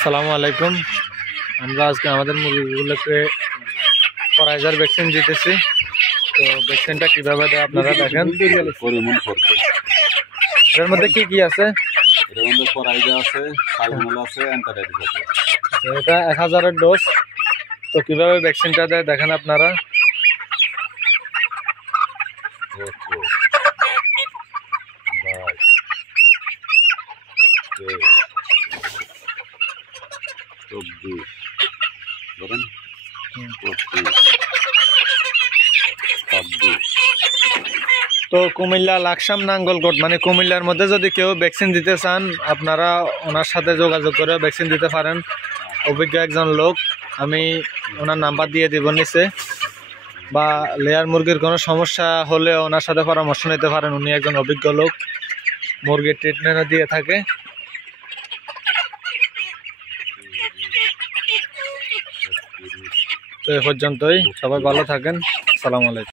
আসসালামু আলাইকুম। আমরা আজকে আমাদের মুরগিগুলোকে পরাইজার ভ্যাকসিন দিতেছি। তো ভ্যাকসিনটা কিভাবে দেয় আপনারা দেখেন। এর মধ্যে কি কি আছে? এর মধ্যে পরাইজা আছে, সালমোনেল আছে, অ্যান্টারাইটিস আছে। এটা 1000-এর ডোজ। তো কিভাবে ভ্যাকসিনটা দেয় দেখেন আপনারা। তো কুমিল্লা লাকসাম নাঙ্গলকোট মানে কুমিল্লার মধ্যে যদি কেউ ভ্যাকসিন দিতে চান আপনারা ওনার সাথে যোগাযোগ করে ভ্যাকসিন দিতে পারেন। অভিজ্ঞ একজন লোক, আমি ওনার নাম্বার দিয়ে দিব নিচে। বা লেয়ার মুরগির কোনো সমস্যা হলে ওনার সাথে পরামর্শ নিতে পারেন। উনি একজন অভিজ্ঞ লোক, মুরগির ট্রিটমেন্টও দিয়ে থাকে। তো এ পর্যন্তই, সবাই ভালো থাকেন। আসসালামু আলাইকুম।